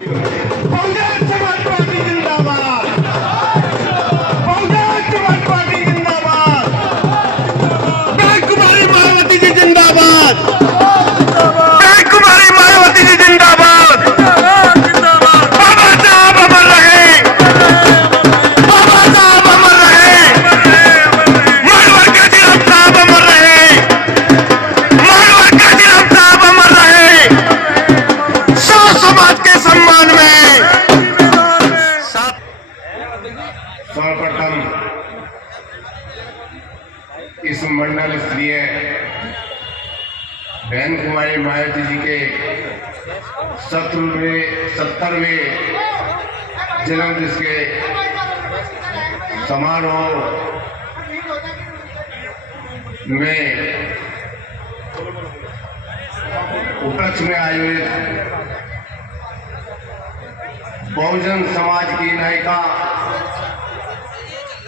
Bahujan Samaj party जिंदाबाद, Bahujan Samaj party जिंदाबाद, कुमारी मायावती जी जिंदाबाद, कुमारी मायावती जी जिंदाबाद, बाबा साहब अमर रहे, बाबा साहब अमर रहे, मानवर का जिलाम साहब अमर रहे, मानवर का जिलाम साहब अमर रहे। समाज के सम्मान में सर्वप्रथम इस मंडल स्तरीय बहन कुमारी मायावती जी के 70वें जन्मदिन के समारोह में उपलक्ष्य में आयोजित बहुजन समाज की नायिका,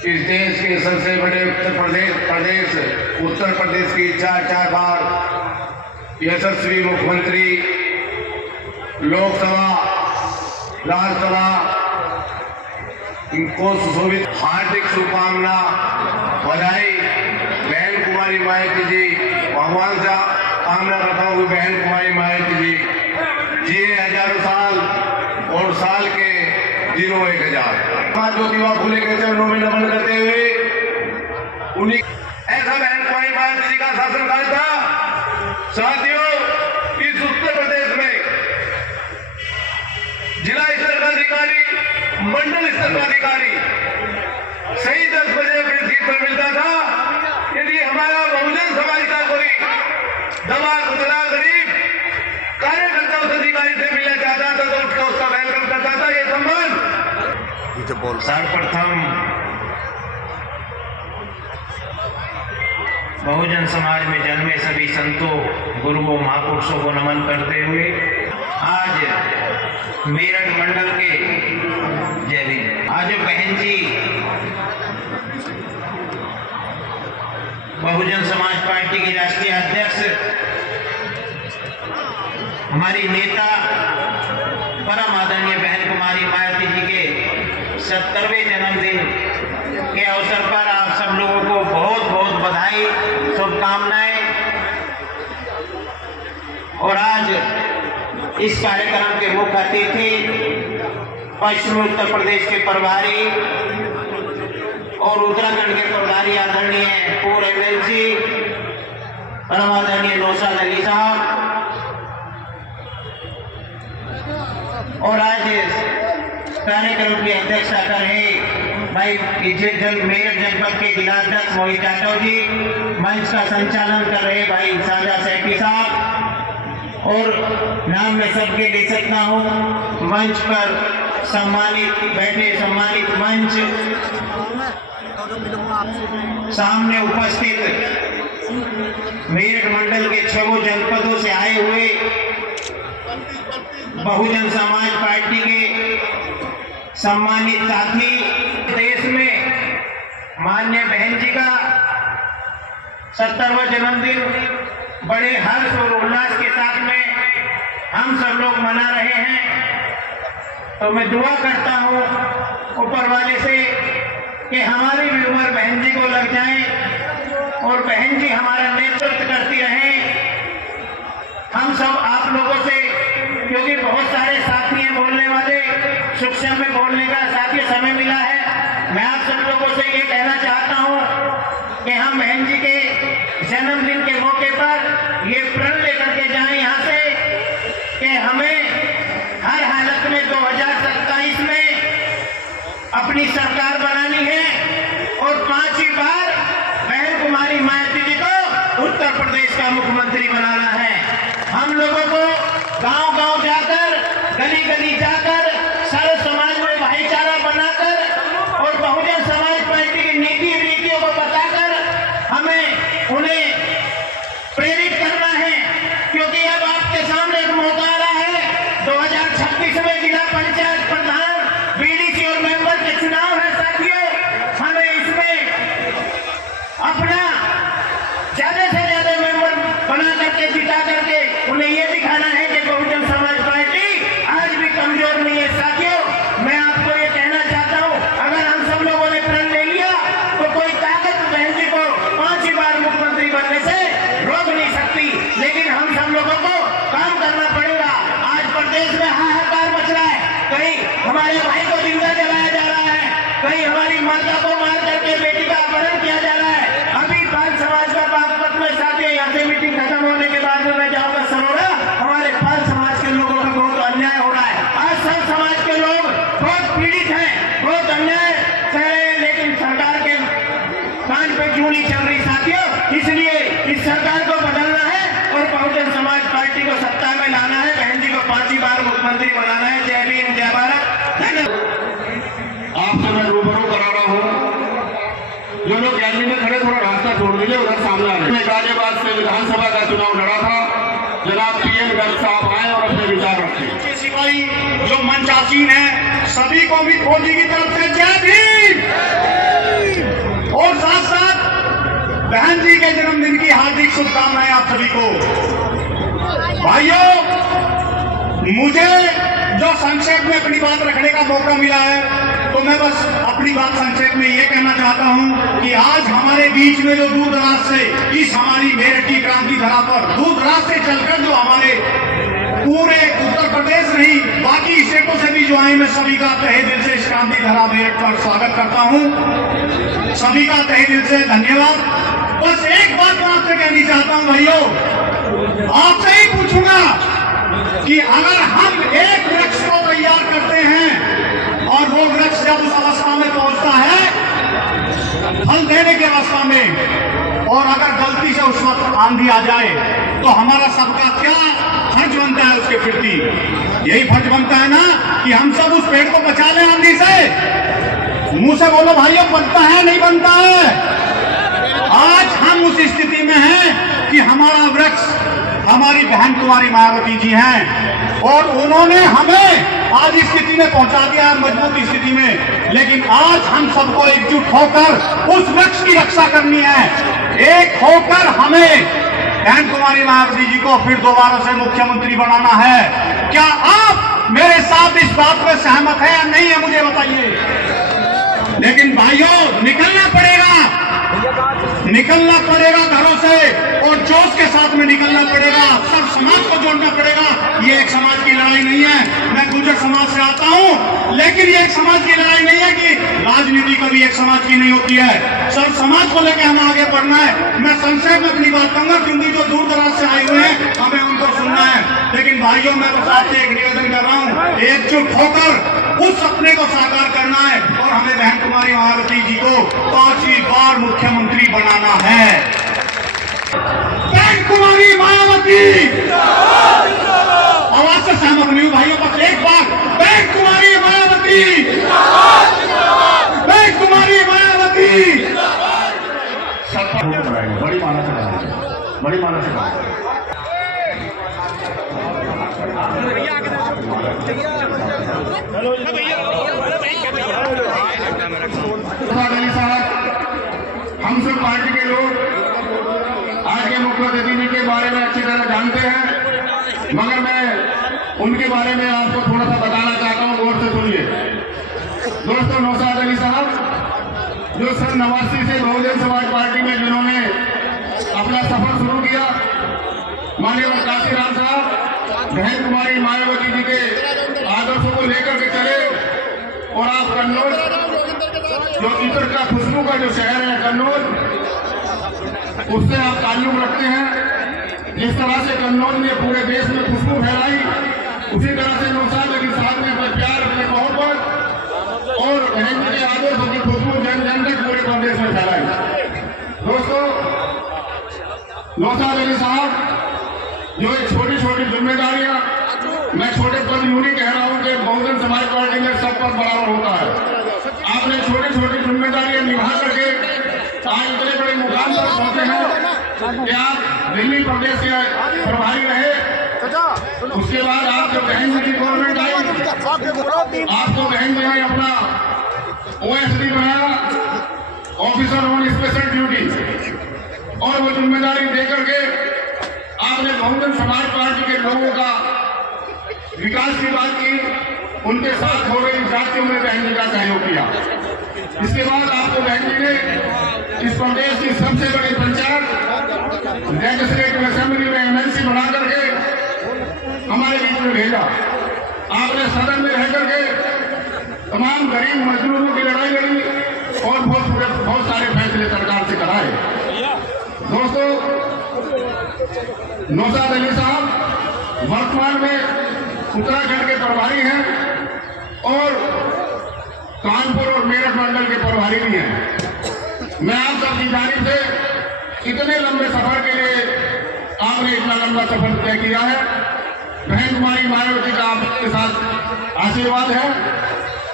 इस देश के सबसे बड़े उत्तर प्रदेश की चार बार यशस्वी मुख्यमंत्री, लोकसभा राज्यसभा को सुशोभित हार्दिक शुभकामना, बधाई। बहन कुमारी मायावती जी, भगवान से कामना करता हूँ बहन कुमारी मायावती जी जिए हजारों साल और साल के दिनों 1000। ज्योतिबा फुले के चरणों में नमन करते हुए उन्हीं ऐसा बहन कुमारी मायावती जी का शासनकाल था। साथियों, इस उत्तर प्रदेश में जिला स्तर का अधिकारी, मंडल स्तर का अधिकारी सही 10 बजे अपनी सीट पर मिलता था। यदि हमारा बहुजन समाज का कोई दबा कुचला गरीब कार्यकर्ता उस अधिकारी से मिलना चाहता था तो उसका वेलकम करता था। ये सम्मान सर्वप्रथम बहुजन समाज में जन्मे सभी संतों, गुरुओं, महापुरुषों को नमन करते हुए आज मेरठ मंडल के जय हिंद। आज बहन जी बहुजन समाज पार्टी की राष्ट्रीय अध्यक्ष, हमारी नेता परम आदरणीय बहन कुमारी मायावती जी के 70वें जन्मदिन के अवसर पर आप सब लोगों को बहुत बहुत बधाई, शुभकामनाएं। और आज इस कार्यक्रम के मुख्य अतिथि पश्चिमी उत्तर प्रदेश के प्रभारी और उत्तराखंड के प्रभारी आदरणीय पूर्व एमएलसी परम आदरणीय नौशाद अली साहब, और आज कार्यक्रम की अध्यक्षता कर रहे भाई मेरठ जनपद के जिलाध्यक्ष मोहित जाटव जी, मंच का संचालन कर रहे भाई साजा सेठी साहब, और नाम मैं सबके ले सकता हूँ। मंच पर बैठे सम्मानित मंच, सामने उपस्थित मेरठ मंडल के 6 जनपदों से आए हुए बहुजन समाज पार्टी के सम्मानित साथी, देश में माननीय बहन जी का 70वां जन्मदिन बड़े हर्ष और उल्लास के साथ में हम सब लोग मना रहे हैं। तो मैं दुआ करता हूँ ऊपर वाले से कि हमारी भी उम्र बहन जी को लग जाए और बहन जी हमारा नेतृत्व करती रहें। हम सब आप लोगों से, क्योंकि बहुत सारे साथी हैं बोलने वाले, शिक्षा में बोलने का साथी समय मिला है, मैं आप सब लोगों से ये कहना चाहता हूँ कि हम बहन जी के जन्मदिन के मौके पर ये प्रण लेकर के जाएं यहाँ से कि हमें हर हालत में 2027 में अपनी सरकार बनानी है और 5वीं बार बहन कुमारी मायावती जी को उत्तर प्रदेश का मुख्यमंत्री बनाना है। हम लोगों को गांव-गांव जाकर, गली कहीं हमारे भाई को जिंदा जलाया जा रहा है, कहीं हमारी माता को मार करके बेटी का अपहरण किया जा रहा है। अभी पाल समाज का बागपत में साथी, यहाँ से मीटिंग खत्म होने के बाद में मैं जाऊंगा सरोरा। हमारे पाल समाज के लोगों का बहुत अन्याय हो रहा है। आज सब समाज के लोग बहुत पीड़ित हैं, बहुत अन्याय सह रहे हैं, लेकिन सरकार के कान पे जूं नहीं चल रही साथियों। इसलिए इस सरकार को बदलना है और बहुजन समाज पार्टी को सत्ता में लाना है। बहन जी को 5वीं बार मुख्यमंत्री बनाना है। जय भीम, जय भारत। धन्यवाद। आपसे मैं रूबरू करा रहा हूँ। जो लोग गैलरी में खड़े थोड़ा रास्ता छोड़ दीजिए, उधर सामने आ रहे। गाजियाबाद से विधानसभा का चुनाव लड़ा था। जनाब पीएन गर्ग साहब आए और अपने विचार रखे। सिपाही जो मंचासीन है, सभी को अमित मोदी की तरफ से जय भीम। और साथ साथ बहन जी के जन्मदिन की हार्दिक शुभकामनाएं आप सभी को। भाइयों, मुझे जो संक्षेप में अपनी बात रखने का मौका मिला है, तो मैं बस अपनी बात संक्षेप में ये कहना चाहता हूं कि आज हमारे बीच में जो दूर दराज से इस हमारी मेरठ की क्रांति धरा पर दूर दराज से चलकर जो हमारे पूरे उत्तर प्रदेश नहीं बाकी स्टेटों से भी जो आए, मैं सभी का तहे दिल से इस क्रांति धरा मेरठ पर स्वागत करता हूं। सभी का तहे दिल से धन्यवाद। बस एक बात मैं आपसे कहनी चाहता हूं भाइयों, आपसे ही पूछूंगा कि अगर हम एक वृक्ष को तैयार करते हैं और वो वृक्ष जब उस अवस्था में पहुंचता है फल देने की अवस्था में, और अगर गलती से उस वक्त आंधी आ जाए, तो हमारा सबका क्या फर्ज बनता है उसके प्रति? यही फर्ज बनता है ना कि हम सब उस पेड़ को बचा लें आंधी से। मुंह से बोलो भाइयों, बनता है नहीं बनता है? आज हम उस स्थिति में हैं कि हमारा वृक्ष हमारी बहन कुमारी मायावती जी हैं, और उन्होंने हमें आज इस स्थिति में पहुंचा दिया है, मजबूत स्थिति में। लेकिन आज हम सबको एकजुट होकर उस वृक्ष की रक्षा करनी है। एक होकर हमें बहन कुमारी मायावती जी को फिर दोबारा से मुख्यमंत्री बनाना है। क्या आप मेरे साथ इस बात पर सहमत है या नहीं है, मुझे बताइए। लेकिन भाइयों, निकलना पड़ेगा घरों से, और जोश के साथ में निकलना पड़ेगा। सब समाज को जोड़ना पड़ेगा। ये एक समाज की लड़ाई नहीं है। मैं गुर्जर समाज से आता हूँ, लेकिन ये एक समाज की लड़ाई नहीं है कि राजनीति कभी एक समाज की नहीं होती है। सब समाज को लेकर हमें आगे बढ़ना है। मैं संक्षेप में अपनी बात कहूंगा, क्योंकि जो दूर दराज से आए हुए हैं हमें उनको सुनना है। लेकिन भाइयों, मैं बस आपसे एक निवेदन कर रहा हूँ, एकजुट होकर उस सपने को साकार करना है, और हमें बहन कुमारी मायावती जी को 5वीं बार मुख्यमंत्री बनाना है। बहन कुमारी मायावती, आवाज से सहमत नहीं हूं भाइयों, बस एक बार, बहन कुमारी मायावती, बहन कुमारी मायावती। बड़ी माना से बड़ी माना से हम सब पार्टी के लोग आज के मुख्य अतिथि जी के बारे में अच्छी तरह जानते हैं, मगर मैं उनके बारे में आपको थोड़ा सा बताना चाहता हूं, गौर से सुनिए। दोस्तों, नौशाद अली साहब जो सन 89 से बहुजन समाज पार्टी में जिन्होंने अपना सफर शुरू किया, माननीय काशीराम साहब बहन कुमारी मायावती जी के आदर्शों को लेकर के चले, और आप कन्नौज जो इतर का खुशबू का जो शहर है कन्नौज, उससे आप ताल्लुक रखते हैं। जिस तरह से कन्नौज ने पूरे देश में खुशबू फैलाई, उसी तरह से नौशाद अली साहब ने अपने प्यार, अपने मोहब्बत और बहन जी के आदर्शों की खुशबू जन जन तक पूरे प्रदेश में फैलाई। दोस्तों, नौशाद अली साहब जो एक छोटी छोटी जिम्मेदारियां, मैं छोटे पद यूं नहीं कह रहा हूं कि बहुजन समाज पार्टी में सब पद बराबर होता है। आपने छोटी छोटी जिम्मेदारियां निभा करके आज इतने बड़े मुकाम पर पहुंचे हैं कि आप दिल्ली प्रदेश के प्रभारी रहे। उसके बाद आप जब बहन जी की गवर्नमेंट आई, आपको बहन जी ने अपना OSD बनाया, ऑफिसर ऑन स्पेशल ड्यूटी, और वो जिम्मेदारी देकर के आपने बहुजन समाज पार्टी के लोगों का विकास की बात की, उनके साथ हो रही जातियों में बहन जी का सहयोग किया। इसके बाद आपको बहन जी ने इस प्रदेश की सबसे बड़ी पंचायत लेजिस्लेटिव असेंबली में MLC बना करके हमारे बीच में भेजा। आपने सदन में रह करके गरीब मजदूरों की लड़ाई लड़ी और बहुत सारे फैसले सरकार से कराए। दोस्तों, नौशाद अली साहब वर्तमान में उत्तराखंड के प्रभारी हैं और कानपुर और मेरठ मंडल के प्रभारी भी हैं। मैं आप सबकी जानिब से इतने लंबे सफर के लिए आपने इतना लंबा सफर तय किया है। बहन कुमारी मायावती का आपके साथ आशीर्वाद है।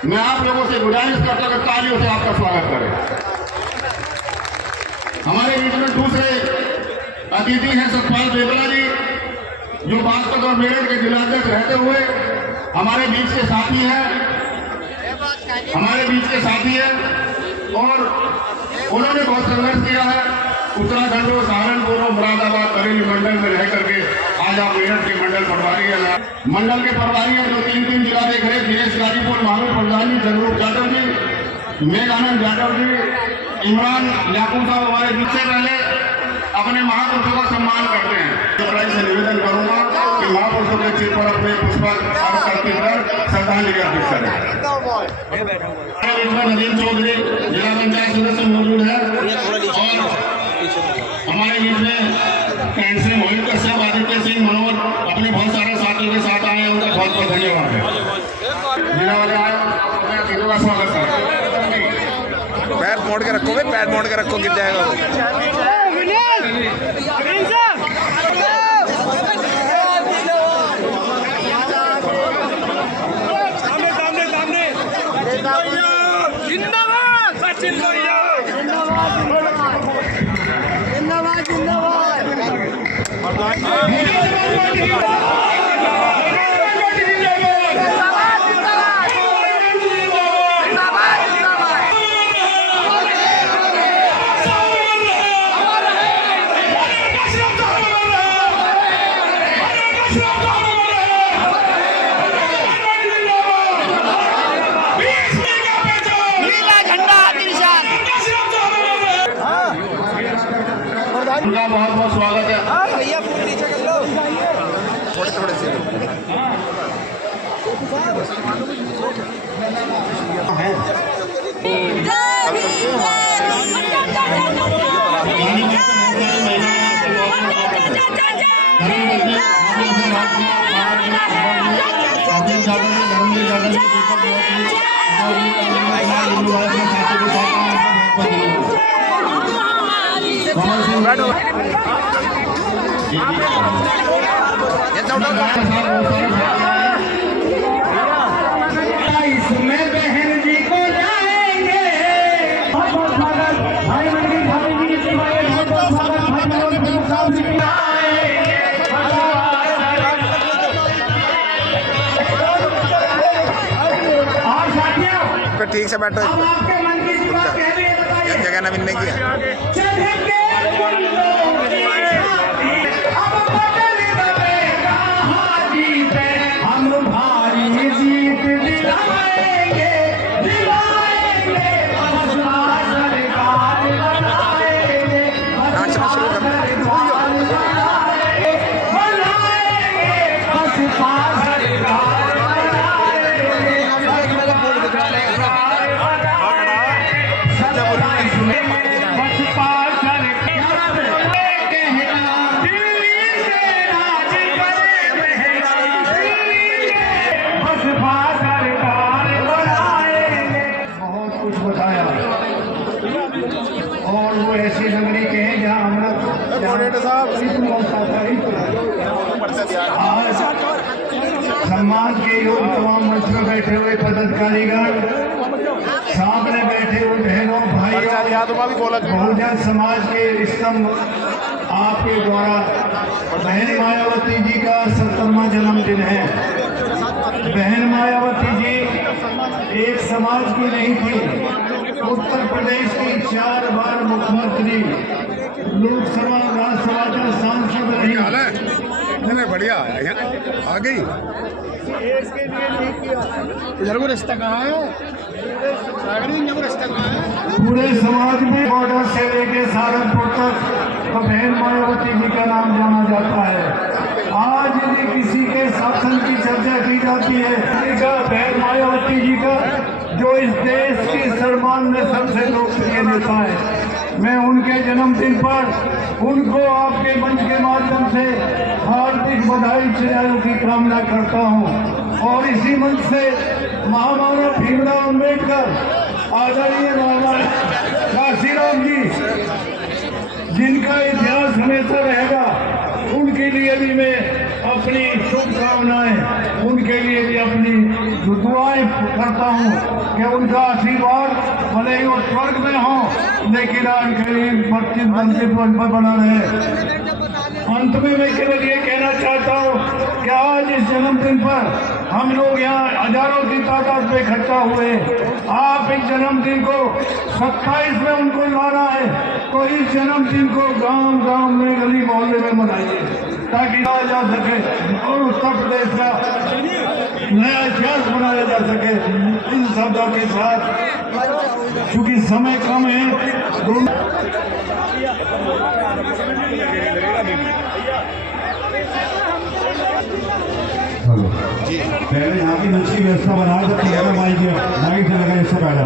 मैं आप लोगों से गुजारिश करता हूं तालियों से आपका स्वागत करें। हमारे बीच में दूसरे अतिथि हैं सतपाल बेबला जी, जो बागपत और मेरठ के जिलाध्यक्ष रहते हुए हमारे बीच के साथी हैं और उन्होंने बहुत संघर्ष किया है। उत्तराखंड और सहारनपुर और मुरादाबाद बरेली मंडल में रह करके आज आप मेरठ के मंडल प्रभारी हैं। मंडल के प्रभारी हैं जो 3 जिला देख रहे, दिनेश गाजीपुर, महावीर प्रधान जी, जगरूप यादव जी, मेघानंद यादव जी, इमरान याकूब साहब हमारे बीच से पहले अपने महापुरुषों का सम्मान करते हैं। से निवेदन करूंगा कि महापुरुषों के चित्र पर अपने पुष्पार्पण करते कर श्रद्धांजलि अर्पित करें। नदीम चौधरी जिला पंचायत सदस्य मौजूद है और हमारे बीच में कैंट से मोहित कश्यप, आदित्य सिंह, मनोज अपने बहुत सारे साथियों के साथ आए हैं। उनका बहुत बहुत धन्यवाद है। जिला वाले आए, का स्वागत करें। पैर मोड़ के रखो, पैर मोड़ के रखो, गिर जाएगा। जिंदाबाद सचिन भैया, जिंदाबाद जिंदाबाद। उनका बहुत बहुत स्वागत है। भैया फोन नीचे कर लो, थोड़े थोड़े से इसमें बहन जी को जाएंगे। भाई मंडी भाभी जी की सेवाएं बहुत बहुत स्वागत। भाई मनोज प्रमुख साहब जी भी आएंगे। और साथियों, ठीक से बैठो। अब आपके मन की बात कह रही है, बताइए। एक जगह ना मिलने की है। चलेंगे अब बदल दबेगा हाजी पे, हम भारी जीत दिलाएंगे दिलाएंगे, बसपा सरकार बनाएंगे, बसपा सरकार बनाएंगे, बसपा सरकार सम्मान के योग्य तमाम मंच में बैठे हुए पदाधिकारीगण, सामने बैठे हुए बहनों भाइयों, बहुजन समाज के स्तंभ, आपके द्वारा बहन मायावती जी का 70वां जन्मदिन है। बहन मायावती जी एक समाज की नहीं थी, उत्तर प्रदेश की 4 बार मुख्यमंत्री, लोकसभा राज्यसभा का सांसद रही। बढ़िया आ गई। इधर को रिश्ता कहाँ है? पूरे समाज में बॉर्डर से लेके सहारनपुर तक तो बहन मायावती जी का नाम जाना जाता है। आज यदि किसी के शासन की चर्चा की जाती है, बहन मायावती जी का जो इस देश की सर्वमान्य सबसे लोकप्रिय नेता है। मैं उनके जन्मदिन पर उनको आपके मंच के माध्यम से हार्दिक बधाई चिरायु की कामना करता हूं और इसी मंच से महामानव भीमराव अम्बेडकर, आदरणीय महामानव काशीराम जी, जिनका इतिहास हमेशा रहेगा, उनके लिए भी मैं अपनी शुभकामनाएं, उनके लिए भी अपनी दुआएं करता हूं कि उनका आशीर्वाद भले ही वो स्वर्ग में हो लेकिन उनके लिए 25 मंजिल पर बना रहे। अंत में मैं केवल ये कहना चाहता हूँ कि आज इस जन्मदिन पर हम लोग यहाँ हजारों की तादाद में इकट्ठा हुए। आप इस जन्मदिन को 27 में उनको लाना है तो इस जन्मदिन को गांव गांव में, गली मोहल्ले में मनाइए ताकि लाया जा सके और उत्तर प्रदेश का नया इतिहास बनाया जा सके। इन शब्दों के साथ, चूंकि समय कम है, पहले यहाँ की मंच की व्यवस्था बना सकती है, माइक से लगा इससे पहले।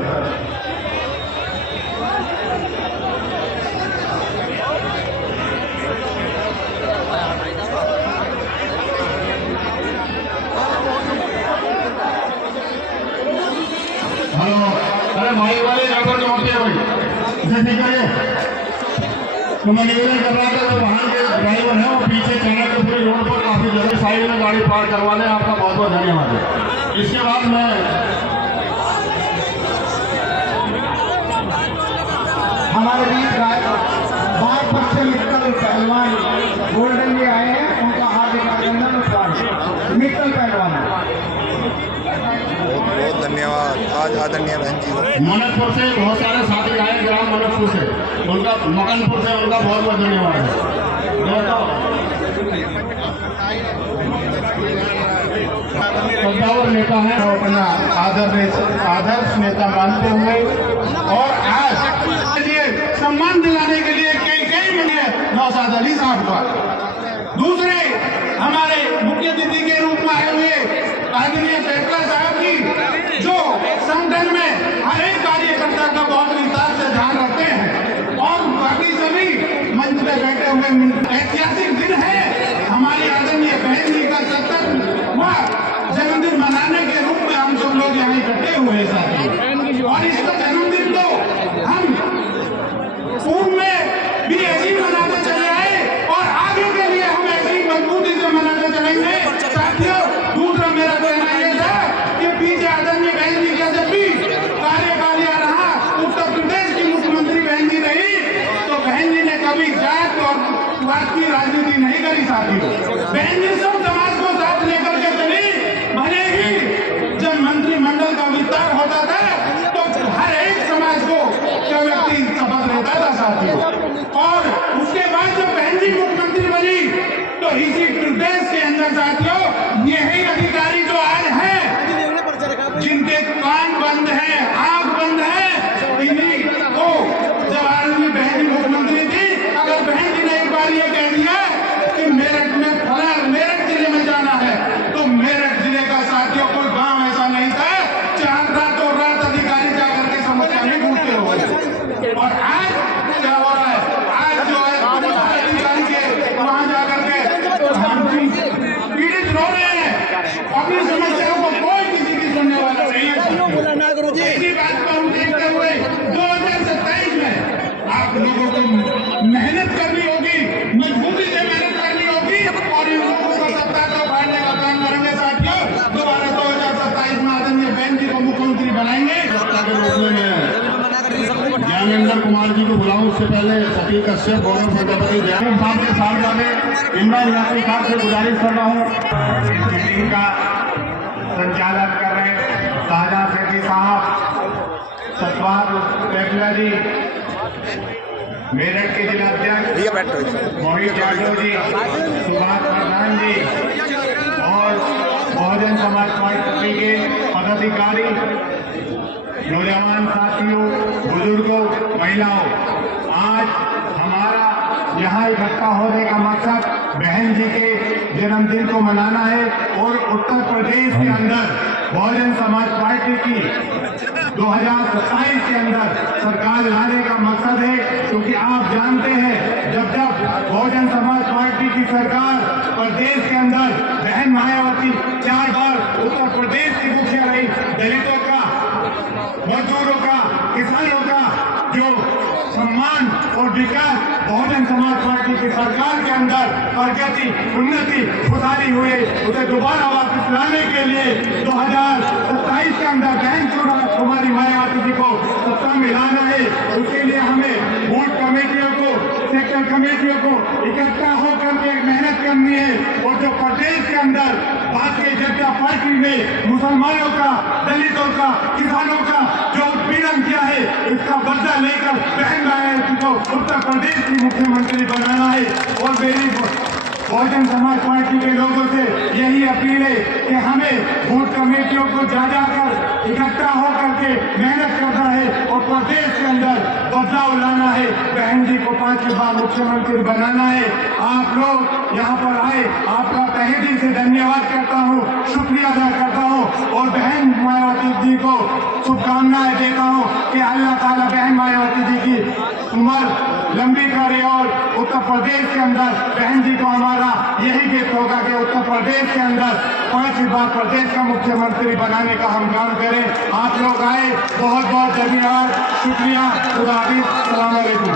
हेलो, अरे माइक वाले नंबर जो होते हैं भाई, इसे ठीक करिए। तो मैं निवेदन कर रहा था जो वाहन के ड्राइवर है वो पीछे चाणक्यपुरी रोड पर काफी जल्दी साइड में गाड़ी पार करवा दें। आपका बहुत बहुत धन्यवाद है। इसके बाद मैं हमारे बीच बात बच्चे मित्तल पहलवान गोल्डन में आए हैं, उनका हार्दिक अभिनंदन और स्वागत। मित्तल पहलवान, बहुत बहुत धन्यवाद आज आदरणीय बहन जी को। मनकपुर से बहुत सारे साथी आए, ग्राम मनकपुर से, उनका मकनपुर से उनका बहुत बहुत धन्यवाद है। कद्दावर नेता है, अपना आदर्श नेता मानते हुए और आज के लिए सम्मान दिलाने के लिए कई मिले नौशाद अली साहब का। दूसरे हमारे मुख्य अतिथि के रूप में आए हुए आदरणीय फैसला साहब जी, जो संगठन में हर एक कार्यकर्ता का बहुत विस्तार से ध्यान रखते हैं और बाकी सभी मंच में बैठे हुए। ऐतिहासिक दिन है, हमारी आदरणीय बहन जी का 70वां जन्मदिन मनाने के रूप में हम सब लोग यहाँ इकट्ठे हुए साथी, और इसका जन्मदिन तो हम पूर्व में भी ऐसे ही मनाते चले आए और आगे के लिए हम ऐसे ही मजबूती से मनाते चलेंगे साथियों। दूसरा मेरा कहना यह था कि पीछे आदरणीय बहन जी का जब भी कार्यकाल रहा, उत्तर प्रदेश की मुख्यमंत्री बहन जी रही, तो बहन जी ने कभी जात और वाद की राजनीति नहीं करी साथियों। बहन जी सब समाज को साथ लेकर के चली। भले ही जब मंत्रिमंडल का विस्तार होता था तो हर एक समाज को क्या व्यक्ति शपथ लेता था साथियों, और उसके बाद जब बहन जी मुख्यमंत्री बनी तो इसी प्रदेश के अंदर साथियों यही अधिकारी जो आज हैं, जिनके कान बंद है, आंख बंद है, इन्हीं को जब आदमी बहन जी मुख्यमंत्री थी, अगर बहन जी ने एक बार ये कह दिया कि मेरठ में मेरठ जिले में जाना है तो मेरठ जिले का साथियों कोई गांव ऐसा नहीं था जहां रात अधिकारी जाकर के समस्या नहीं पूछते हो। और आज क्या हो रहा है, आज जो है अधिकारी के वहां जाकर के हम पीड़ित रो रहे हैं, अपनी समस्याओं को कोई किसी की सुनने वाला नहीं है। इसी बात को हम देखते हुए 2027 में आप लोगों को मेहनत करनी होगी, मजबूती से मेहनत करनी होगी और इन लोगों को सत्ता को बढ़ाने का काम करेंगे साथियों। दोबारा 2027 में आदरणीय बहन जी को मुख्यमंत्री बनाएंगे। सत्ता के रोकने में ज्ञानेंद्र कुमार जी को बुलाऊं, उससे पहले सतीश कश्यप, गौरव प्रजापति, जयराम साहब के साथ इमरान यादव साहब से गुजारिश कर रहा हूँ। इस मीटिंग का संचालन कर रहे शाहजहां सेठी साहब, सतपाल फैसला जी, मेरठ के जिला अध्यक्ष मोहित यादव जी, सुभाष प्रधान जी और बहुजन समाज पार्टी के पदाधिकारी, नौजवान साथियों, बुजुर्गों, महिलाओं, आज हमारा यहाँ इकट्ठा होने का मकसद बहन जी के जन्मदिन को मनाना है और उत्तर प्रदेश के अंदर बहुजन समाज पार्टी की 2027 के अंदर सरकार लाने का मकसद है, क्योंकि आप जानते हैं जब बहुजन समाज पार्टी की सरकार प्रदेश के अंदर बहन मायावती 4 बार उत्तर प्रदेश की मुखिया रही, दलितों का, मजदूरों का, किसानों का जो सम्मान और विकास बहुजन समाज पार्टी की सरकार के अंदर प्रगति, उन्नति, खुशहाली हुई, उसे दोबारा वापस लाने के लिए 2027 के अंदर बहन कुमारी मायावती जी को सत्ता में लाना है। उसके लिए हमें बूथ कमेटियों को, सेक्टर कमेटियों को इकट्ठा होकर के मेहनत करनी है और जो प्रदेश के अंदर भारतीय जनता पार्टी ने मुसलमानों का, दलितों का, किसानों का जो उत्पीड़न किया है, इसका बदला लेकर बहन मायावती को उत्तर प्रदेश की मुख्यमंत्री बनाना है। और मेरी बहुजन समाज पार्टी के लोगों से यही अपील है कि हमें बूथ कमेटियों को जा कर इकट्ठा होकर के मेहनत करना है और प्रदेश के अंदर बदलाव लाना है, बहन जी को 5वीं बार मुख्यमंत्री बनाना है। आप लोग यहाँ पर आए, आपका तहे दिल से धन्यवाद करता हूँ, शुक्रिया अदा करता हूँ और बहन मायावती जी को शुभकामनाएं देता हूँ कि अल्लाह ताला बहन मायावती जी की उम्र लंबी करे और उत्तर प्रदेश के अंदर बहन जी को हमारा यही गिफ्ट होगा कि उत्तर प्रदेश के अंदर 5वीं बार प्रदेश का मुख्यमंत्री बनाने का हम काम करें। आप लोग आए, बहुत बहुत धन्यवाद, शुक्रिया, खुदा हाफिज़, अस्सलाम वालेकुम।